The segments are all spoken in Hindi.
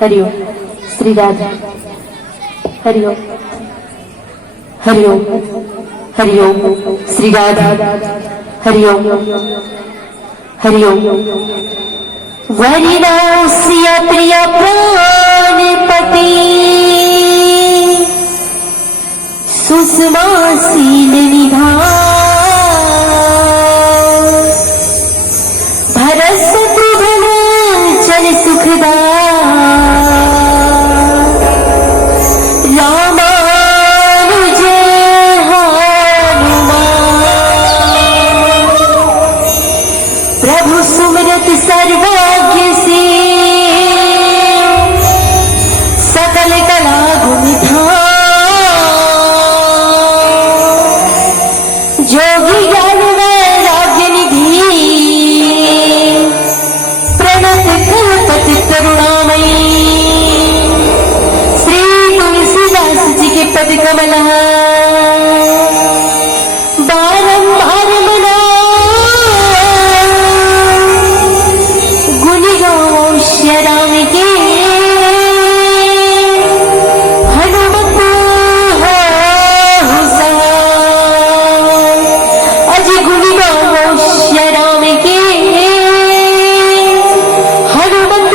हरिओम श्री राधा हरिओम हरिओम हरिओम श्री राधा हरिओम हरिओम वरिदास्य प्रिय प्राणपति सुषमाशील निधान भरस त्रिभुवन सुखदा सर्वज्ञ से सकल कला गुणधाम जोगी ज्ञान वैराग्य निधि प्रणत कल्पति करुणामयी श्री तुलसीदास जी के पद कमल बारंबार मना राम के हनुमत अज गुणी गावोश्य राम के हनुमत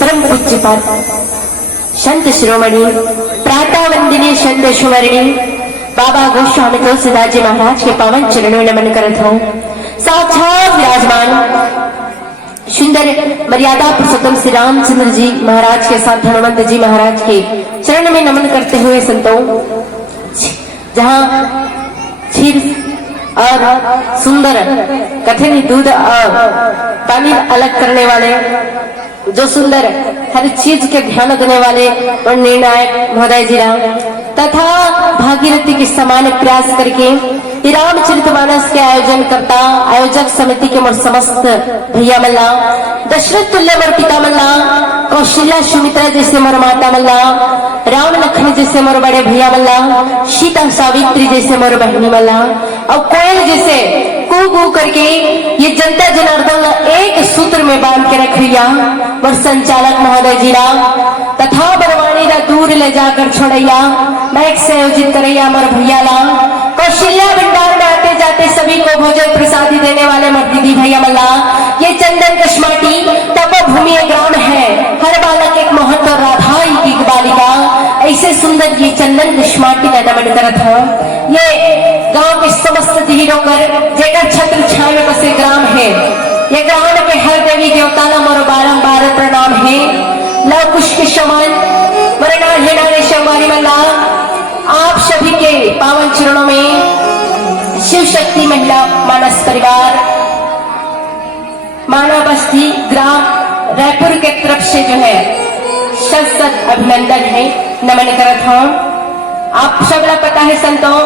परम पूज्यपाद संत शिरोमणि प्रातः वंदनीय संत सुवर्णी बाबा गोस्वामी तुलसीदास जी महाराज के पावन चरणों में नमन करत हूँ। साक्षात विराजमान सुंदर मर्यादा पुरुषोत्तम श्री रामचंद्र जी महाराज के साथ हनुमंत जी महाराज के चरण में नमन करते हुए संतों, जहाँ क्षीर और सुंदर कठिन दूध और पानी अलग करने वाले, जो सुंदर हर चीज के ध्यान देने वाले और निर्णायक महोदय जी राम तथा भागीरथी के समान प्रयास करके रामचरितमानस के आयोजन करता आयोजक समिति के मोर समस्त भैया मल्ला, दशरथ तुल्य मोर पिता मल्ला, कौशल्या सुमित्रा जैसे मोर माता मल्ला, राम लखन जैसे मोर बड़े भैया मल्ला, सीता सावित्री जैसे मोर बहनी मल्ला और कोयल जैसे कू कू करके ये जनता जनार्दन एक सूत्र में बांध के रख लिया और संचालक महोदय जी राम तथा बरवानी रा दूर ले जाकर छोड़ैया मैक से आयोजित करैया मोर भैया ला, कौशल्या भंडार में आते जाते सभी को भोजन प्रसादी देने वाले मोर दीदी भैया मल्ला, ये चंदन कश्माटी तपोभूमि ग्राम है, हर बालक एक मोहन और राधा की बालिका, ऐसे सुंदर ये चंदन कश्माटी का नमन करत है। ये गांव के समस्त धीरों कर जेकर छत्र छाया में बसे ग्राम है, ये ग्राम के हर देवी देवता ना मोर बारंबार प्रणाम है। लव कुश के समान मरना हेनाने शंवारी मल्ला, आप सभी के पावन चरणों में शिव शक्ति महिला मानस परिवार माना बस्ती ग्राम रायपुर के तरफ से जो है सत अभिनंदन है, नमन करत हूँ। आप सब लोग पता है संतों,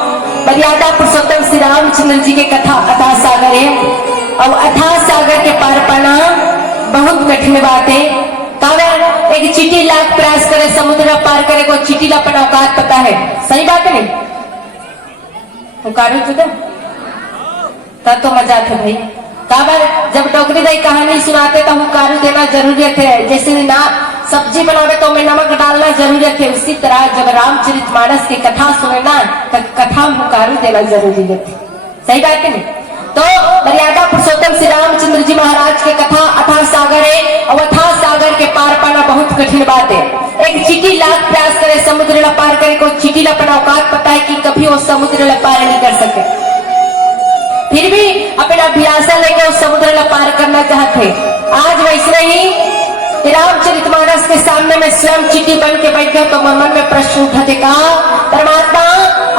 मर्यादा पुरुषोत्तम श्री रामचंद्र जी के कथा अथाह सागर है और अथाह सागर के पार पाना बहुत कठिन बात है। कावर एक चीटी लाख प्रयास करे समुद्र पार करे को चीटी ला अपना औकात पता है, सही बात है नहीं? हुकारो जुदा तब तो मजा थे भाई। कावर जब डोगरी दाई कहानी सुनाते तो हुकारो देना जरूरत है, जैसे ना सब्जी बनावे तो में नमक डालना जरूरत है, उसी तरह जब रामचरितमानस की कथा सुने ना तो कथा में हुकारो देना जरूरी है, सही बात है नहीं? तो मर्यादा पुरुषोत्तम श्री रामचंद्र जी महाराज के कथा अथाह सागर है और अथाह सागर के पार पाना बहुत कठिन बात है। एक चीटी लाख प्रयास करे समुद्र ला पार करे को चीटी ला अपना औकात पता है कि कभी वो समुद्र ला पार नहीं कर सके, फिर भी अपना अभिलाषा लेके उस समुद्र ला पार करना चाहते। आज वैसे ही रामचरितमानस के सामने में स्वयं चीटी बन के बैठे तो मन में प्रश्न उठाते कहा, परमात्मा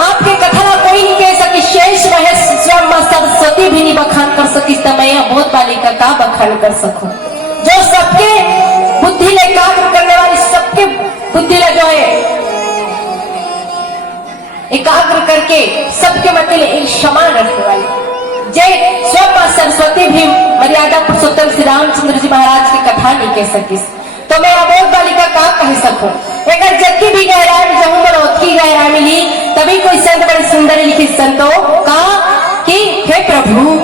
आपके कथा कोई नहीं कह सकी, शेष रहे स्वयं मां सरस्वती भी नहीं बखान कर सकी, समय बहुत बालिका का बखान कर सकूं, जो सबके बुद्धि ले एकाग्र करने वाली, सबके बुद्धि ले जो है एकाग्र करके सबके मध्य एक समान रखने वाली, जय स्वयं मां सरस्वती भी मर्यादा पुरुषोत्तम श्री रामचंद्र जी महाराज की कथा नहीं कह सकी, तो मैं अबोध बालिका का कह सकूं। अगर जबकि भी गहराई जहूं बनौती गहराई मिली, तभी कोई संत बड़े सुंदर लिखी संतों का कि हे प्रभु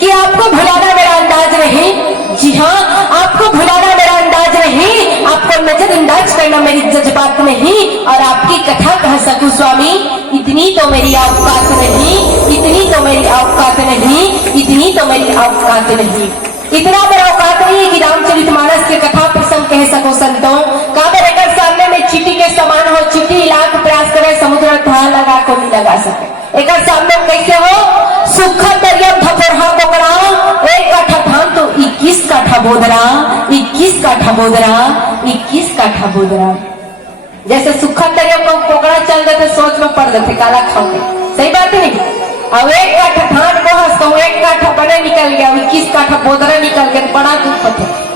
कि आपको आपको भुलाना मेरा अंदाज नहीं। जी हाँ, आपको भुलाना मेरा अंदाज नहीं, आपको नजरअंदाज करना मेरी जज्बात नहीं, और आपकी कथा कह सकूं स्वामी, इतनी तो मेरी औकात नहीं, इतनी तो मेरी औकात नहीं, इतनी तो मेरी औकात नहीं। इतना मेरा औकात नहीं है कि रामचरितमानस के कथा प्रसंग कह सको संतों। काबर एकर सामने में चीटी के समान हो, चीटी लाख प्रयास करे समुद्र था लगा को नहीं लगा सके। एकर सामने कैसे हो, सुखा दरिया धपोरहा कोकड़ा, एक काठा धान तो 21 काठा बोदरा, 21 काठा बोदरा, 21 काठा बोदरा। जैसे सुखा दरिया को कोकड़ा चल जाते सोच में पड़ जाते काला खाओगे, सही बात है नहीं। अब एक काठा धान को हंसता हूँ, एक काठा बने निकल गया, 21 काठा बोदरा निकल गया, बड़ा दुख होता है।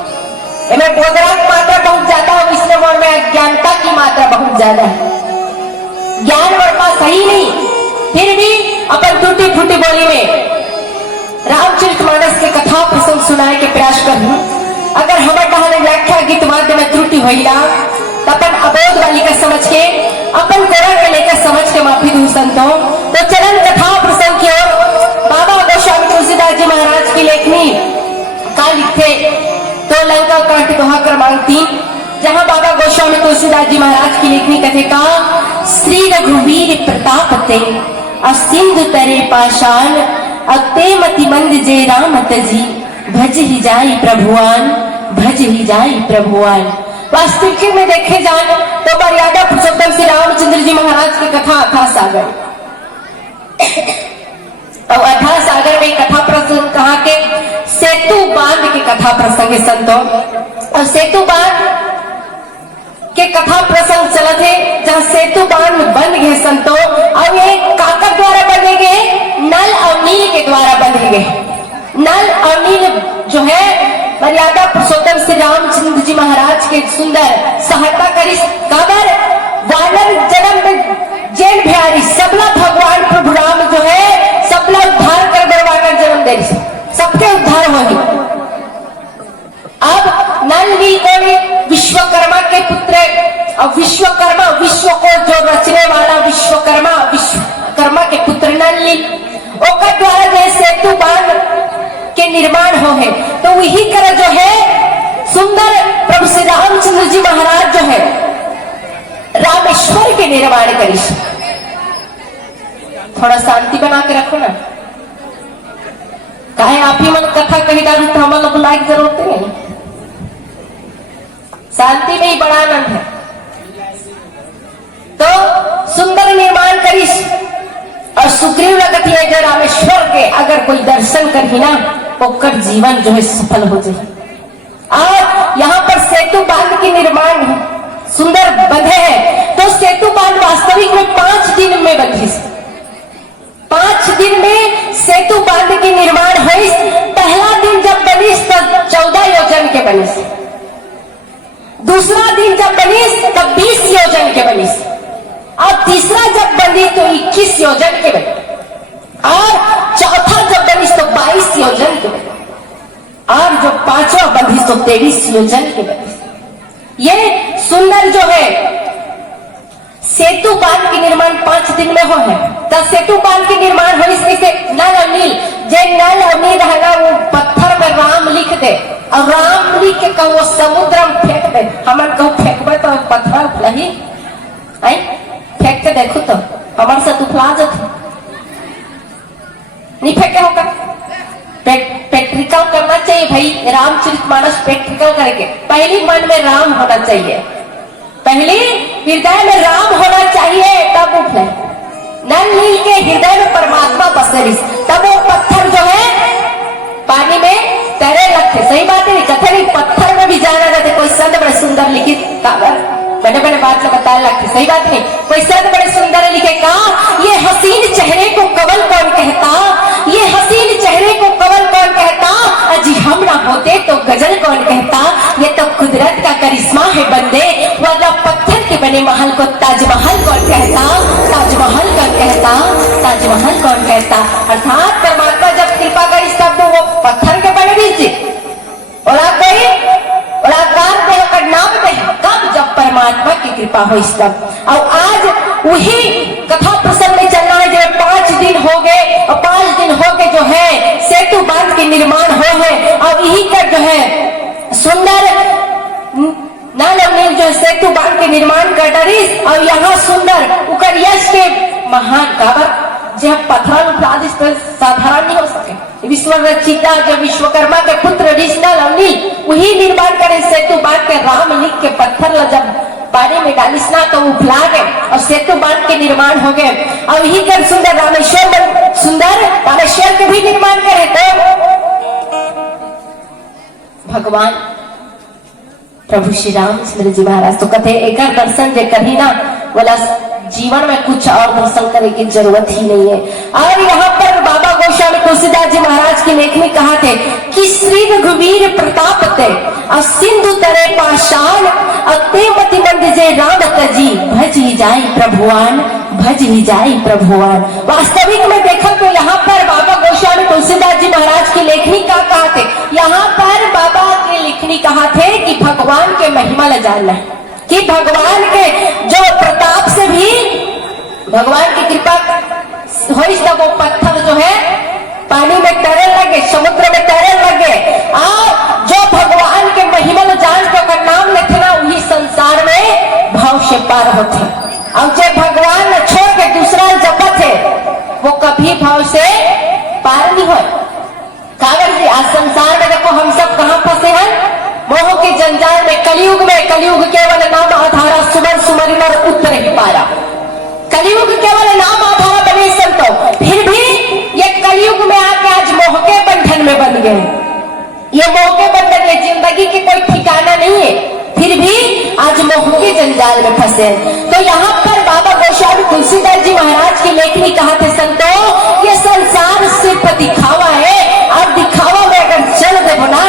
इनमें बोदरा की मात्रा बहुत ज्यादा है, इसलिए मन में अज्ञानता की मात्रा बहुत ज्यादा है। ज्ञान वर्मा सही नहीं, फिर भी अपन टूटी फूटी बोली में रामचरितमानस के कथा प्रसंग सुनाए के प्रयास करूं। अगर हमारे कहने व्याख्या गीत वाद्य में त्रुटि होइला तो अपन अबोध वाली का समझ के, अपन कोरा के लेकर समझ के माफी दूं संतों। तो चलन कथा प्रसंग की ओर। बाबा गोस्वामी तुलसीदास जी महाराज की लेखनी का लिखे तो लंका कांड दोहा क्रमांक 3, जहां बाबा गोस्वामी तुलसीदास जी महाराज की लेखनी कथे का श्री रघुवीर प्रताप ते सिंधु तरे पाषाण अते मति मंद जय रामत जी भज ही जाई प्रभुआन, भज ही जाई प्रभुआन। वास्तविक में देखे जाए तो मर्यादा पुरुषोत्तम श्री रामचंद्र जी महाराज की कथा अथाह सागर, और अथाह सागर में कथा प्रसंग कहा के सेतु बांध की कथा प्रसंग है संतों। और सेतु बांध के कथा प्रसंग चलत है, जहाँ सेतु बांध बन गए संतों, और ये काकर द्वारा बने गए, नल और नील के द्वारा बने गए। नल और नील जो है मर्यादा पुरुषोत्तम श्री रामचंद्र जी महाराज के सुंदर सहायता करी। काबर वानर जन्म में जैन बिहारी सबला भगवान प्रभु राम जो है सबला उद्धार कर वानर जन्म दे, सबके उद्धार होगी। अब नल नील को विश्वकर्मा के पुत्र, और विश्वकर्मा विश्व को जो रचने वाला विश्वकर्मा के पुत्र नल नील, ओकर द्वारा जो सेतु बांध के निर्माण हो है। तो वही तरह जो है सुंदर प्रभु श्री रामचंद्र जी महाराज जो है रामेश्वर के निर्माण करी। थोड़ा शांति बना के रखो ना, काहे आप ही मन कथा कही डालू तो हमारा बुलाए की जरूरत नहीं। शांति में ही बड़ा आनंद है। तो सुंदर निर्माण करी, और सुग्रीव लगती है जो रामेश्वर के अगर कोई दर्शन करी ना ओकर जीवन जो है सफल हो जाए। और यहाँ पर सेतु बांध की निर्माण सुंदर बंधे है। तो सेतु बांध वास्तविक में 5 दिन में बंधी, 5 दिन में सेतु बांध की निर्माण हुई। पहला दिन जब बनी तो 14 योजन के बनी, दूसरा दिन जब बनी तब 20 योजन के बनी, और तीसरा जब बनी तो 21 योजन के बनी, और चौथा जब बनी तो 22 योजन के बनी, और जो पांचवा बनी तो 23 योजन के बनी। ये सुंदर जो है सेतु बांध की निर्माण 5 दिन में हो है। तो सेतु बांध की निर्माण हो इससे नल और नील, जे नल और नील है ना वो पत्थर में राम लिख दे, और राम लिख के कहो समुद्र में फेंक दे। हमन कहूँ फेंकबे तो पत्थर फलही, फेंक के देखो तो हमारे साथ उफला जाते नहीं फेंके होगा। प्रैक्टिकल करना चाहिए भाई, रामचरितमानस प्रैक्टिकल करके पहली मन में राम होना चाहिए, पहले हृदय में राम होना चाहिए, तब उफले। नल नील के हृदय में परमात्मा बसरी, तब वो पत्थर जो है पानी में तैरे लगते। सही बात है, कथे नहीं पत्थर में भी जाना जाते। कोई संत बड़े सुंदर लिखित कागज बड़े बड़े बात बताया लगते। सही बात नहीं, कोई संत बड़े सुंदर लिखे का ये हसीन चेहरे को कवल कौन कहता, ये हसीन चेहरे को कवल कौन कहता, अजी हम ना होते तो गजल कौन कहता। ये तो कुदरत का करिश्मा है बंदे, वरना पत्थर के बने महल को ताजमहल कौन कहता, ताजमहल कौन कहता, ताजमहल कौन कहता। अर्थात परमात्मा जब कृपा करी तब तो वो पत्थर के बने दीजिए और आप गई और आकार देकर नाम दे, कब जब परमात्मा की कृपा हो इस तब। और आज वही कथा प्रसंग में चलना है जो 5 दिन हो गए, और 5 दिन हो गए जो है सेतु सेतु बांध के निर्माण हो है और यही का जो है सुंदर नल अवनील जो सेतु बांध के निर्माण कर डरिस और यहाँ सुंदर उकर यश के महान काबर जब पत्थर उपराध साधारण नहीं हो सके। विश्व रचिता जब विश्वकर्मा के पुत्र ऋषिनल अवनील वही निर्माण करे सेतु बांध के राम लिख के पत्थर ला जब पानी में डालिस ना तो उफला गए और सेतु बांध के निर्माण हो गए और यही कर सुंदर रामेश्वर के भी निर्माण करे तो भगवान प्रभु श्री रामचंद्र जी महाराज तो कहते एक दर्शन जे कभी ना बोला जीवन में कुछ और दर्शन करने की जरूरत ही नहीं है। और यहाँ पर बाबा गोस्वामी तुलसीदास जी महाराज की लेख में कहा थे कि श्री रघुवीर प्रताप ते और सिंधु तरे पाषाण अते मति मंद जय राम जी भज ही जाए प्रभुआन भज ही जाए प्रभुआन। वास्तविक में देखा तो यहाँ पर बाबा गोस्वामी तुलसीदास जी महाराज की लेखनी का कहा थे, यहाँ पर बाबा की लेखनी कहा थे कि भगवान के महिमा ल जानना है कि भगवान के जो प्रताप से भी भगवान की कृपा हो तब वो पत्थर जो है पानी में तैरने लगे, समुद्र में तैरने लगे और जो भगवान के महिमा जान का नाम लेते ना वही संसार में भाव से पार होते और जो भगवान ने छोड़ के दूसरा जपत है वो कभी भाव से पार नहीं हो। कागज जी आज संसार में देखो हम सब कहाँ फंसे हैं, मोह के जंजाल में। कलयुग केवल नाम आधारा सुमर सुमरि नर उतर ही पारा। कलयुग केवल नाम आधारा बने संतो, फिर भी ये कलयुग में आके आज मोह के बंधन में बन गए। ये मोह के बंधन ये जिंदगी की कोई ठिकाना नहीं है, फिर भी आज मोह के जंजाल में फंसे। तो यहाँ पर बाबा गोस्वामी तुलसीदास जी महाराज की लेखनी कहा थे संतो ये संसार सिर्फ दिखावा है और दिखावा में अगर चल देवो ना,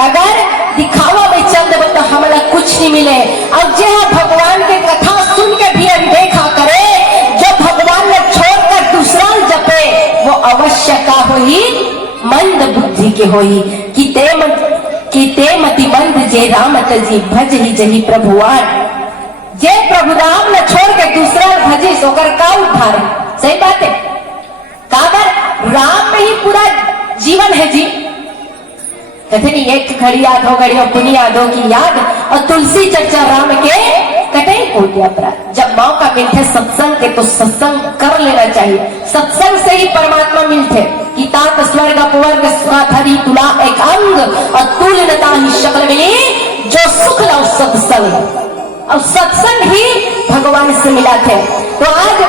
अगर दिखावा में चल देवो तो हमारा कुछ नहीं मिले। और जो भगवान के कथा सुन के भी अनदेखा करे, जो भगवान ने छोड़कर दूसरा जपे वो अवश्य का होई मंद बुद्धि के होई कि ते मति मंद जे रामत जी भज ही जही प्रभुआन। जे प्रभु राम ने छोड़ के दूसरा भजी सोकर का उठारे। सही बात है, काबर राम में ही पूरा जीवन है जी। कहते नहीं एक घड़ी याद हो घड़ी पुनी यादों की याद और तुलसी चर्चा राम के कटे कोटि अपराध। जब मौका मिलते सत्संग के तो सत्संग कर लेना चाहिए, सत्संग से ही परमात्मा मिलते। किताब स्वर्ग अपवर्ग सुखाधरी तुला एक अंग और तुलनता ही शक्ल मिली जो सुख लो सत्संग और सत्संग ही भगवान से मिला थे। तो आज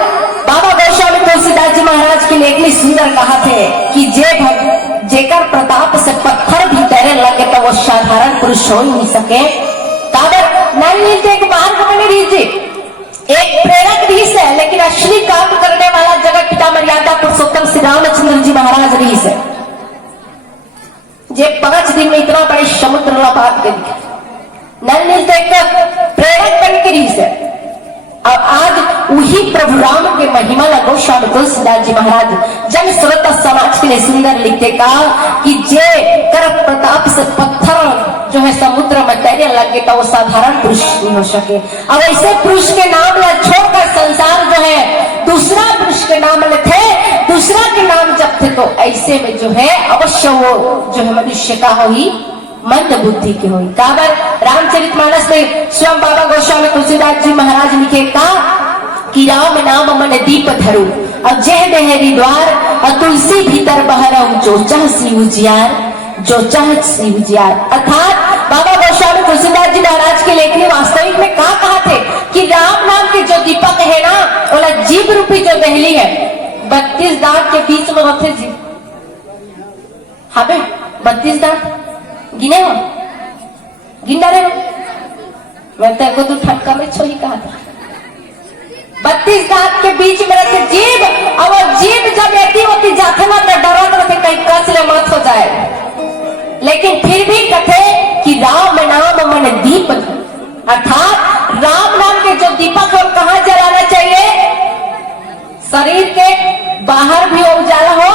बाबा गोस्वामी तुलसीदास जी महाराज की लेखनी सुंदर कहा थे कि जेकर प्रताप से पत्थर भी तैरने लगे तो वो साधारण पुरुष हो ही नहीं सके। काबर नहीं एक मार्ग बने रही एक प्रेरक भी से, लेकिन असली काम करने वाला जगत पिता मर्यादा पुरुषोत्तम श्री रामचंद्र जी महाराज रही से। जे 5 दिन में इतना बड़े समुद्र लपाट के दिखे नहीं प्रेरक बन के रही से। और आज वही प्रभु राम के महिमा गोस्वामी तुलसीदास जी महाराज जन श्रोता समाज के लिए सुंदर लिखते कहा कि जे कर प्रताप से पत्थर जो है समुद्र में तैरने लगे तो वो साधारण पुरुष नहीं हो सके। और ऐसे पुरुष के नाम ला छोड़कर संसार जो है दूसरा पुरुष के नाम लेते, दूसरा के नाम जपते, तो ऐसे में जो है अवश्य वो जो है मनुष्य का हो ही मंद बुद्धि की हुई। काबर रामचरितमानस में स्वयं बाबा गोस्वामी तुलसीदास जी महाराज लिखे का कि राम नाम मन दीप धरू और जह देहरी द्वार और तुलसी भीतर बहरऊ जो चाह सी उजियार जो चाह सी उजियार। अर्थात बाबा गोस्वामी तुलसीदास जी महाराज के लेखनी वास्तविक में कहा थे कि राम नाम के जो दीपक है ना बोला जीव रूपी जो दहली है 32 दांत के बीच में रखे जीव। हाँ 32 दांत गिने हो गिना रहे मैं तेरे को तो ठक्का में छोड़ी कहा था 32 दांत के बीच में रहते जीव। और वो जीव जब ऐसी होती जाते ना तो डरत रहते कहीं कसले मत हो जाए, लेकिन फिर भी कथे कि राम नाम मन दीप, अर्थात राम नाम के जो दीपक है कहाँ जलाना चाहिए, शरीर के बाहर भी उजाला हो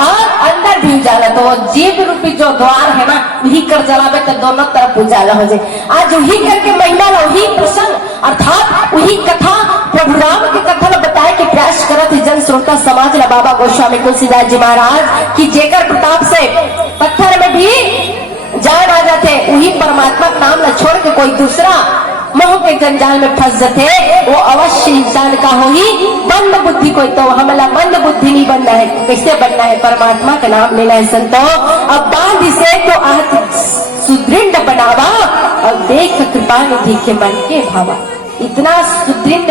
और अंदर भी उजाला। तो वो जीव रूपी जो द्वार है ना वही कर जलावे तो दोनों तरफ उजाला हो जाए। आज वही करके महिमा वही प्रसंग अर्थात वही कथा प्रभु राम की कथा में बताए कि प्रयास करत जन श्रोता समाज ला बाबा गोस्वामी तुलसीदास जी महाराज की जेकर प्रताप से पत्थर में भी जान आ जाते, वही परमात्मा का नाम ला छोड़ के कोई दूसरा मोह के जंजाल में फंस जाते, वो अवश्य इंसान का हो ही बंद बुद्धि। कोई तो हमला मंद बुद्धि नहीं बनना है, कैसे बनना है? परमात्मा का नाम लेना है संतो। अब बांध से तो आहत सुदृढ़ बनावा और देख कृपा निधि के मन के भावा। इतना सुदृढ़,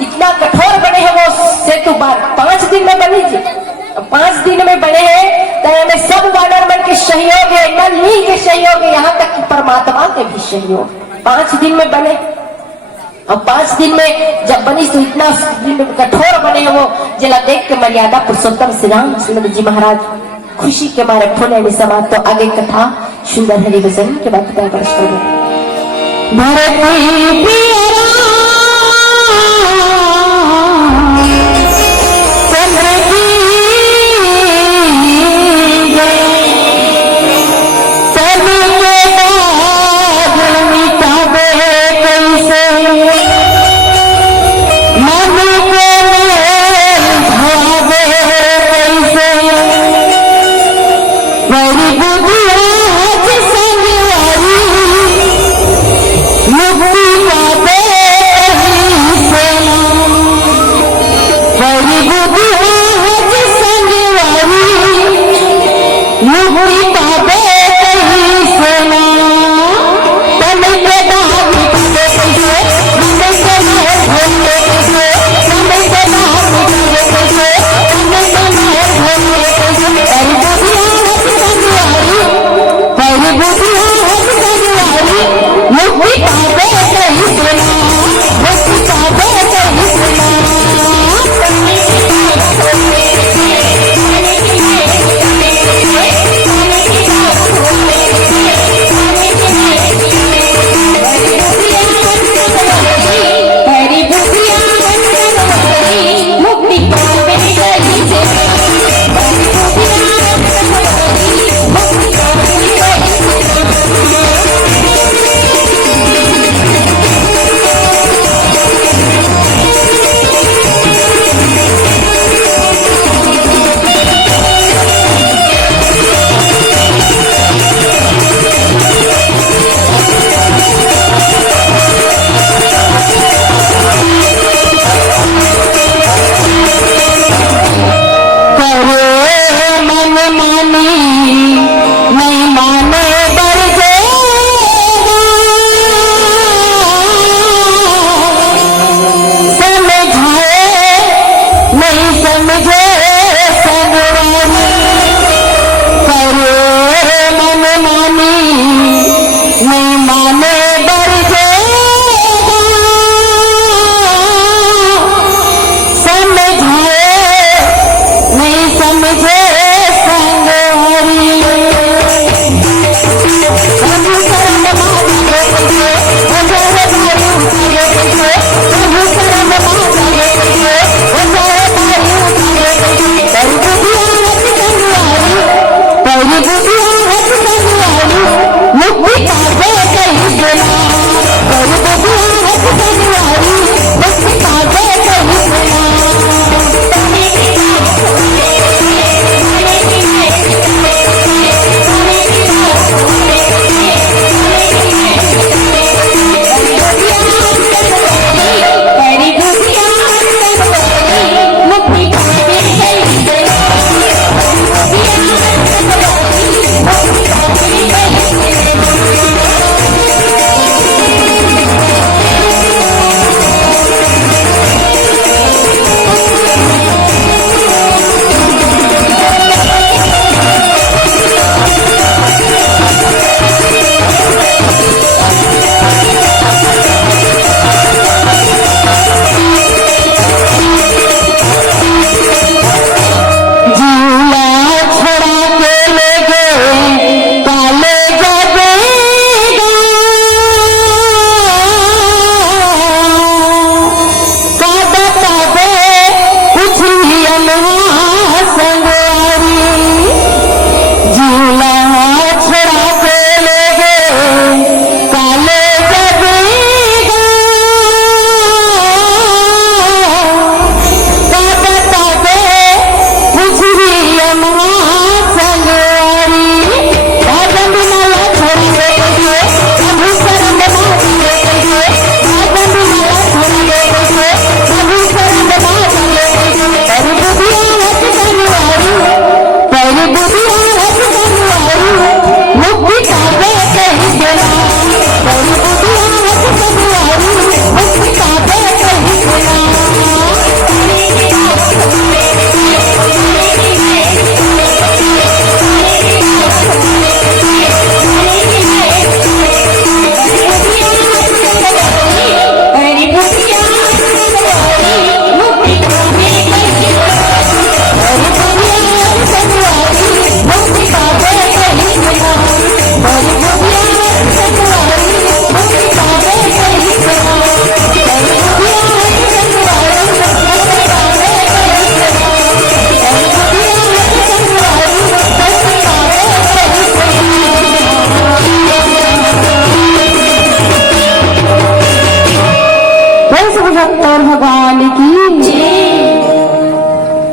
इतना कठोर बने हैं वो सेतु बार 5 दिन में बनी जी। 5 दिन में बने हैं तो हमें सब वानर मन के सहयोग है, नल नील के सहयोग है, यहाँ तक कि परमात्मा के भी सहयोग। 5 दिन में बने और 5 दिन में जब बनी तो इतना कठोर बने हैं वो, जला देख के मर्यादा पुरुषोत्तम श्री रामचंद्र जी महाराज खुशी के मारे फूले में समा। तो आगे कथा सुंदर हरि भजन के बाद वर्ष मुक्ति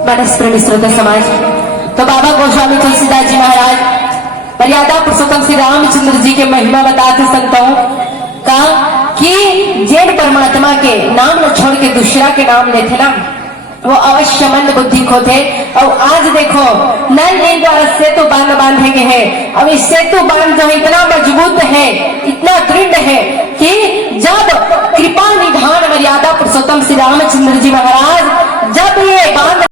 मनस्प्रेमी श्रोता समाज, तो बाबा गोस्वामी तुलसीदास जी महाराज मर्यादा पुरुषोत्तम श्री रामचंद्र जी के महिमा बताते संतों का कि जैन परमात्मा के नाम न छोड़ के दूसरा के नाम लेते ना, वो अवश्य मंद बुद्धि को थे। और आज देखो नल नई द्वारा सेतु बांधे गए हैं। अब इस सेतु बांध जो है इतना मजबूत है, इतना दृढ़ है कि जब कृपा निधान मर्यादा पुरुषोत्तम श्री रामचंद्र जी महाराज जब ये बांध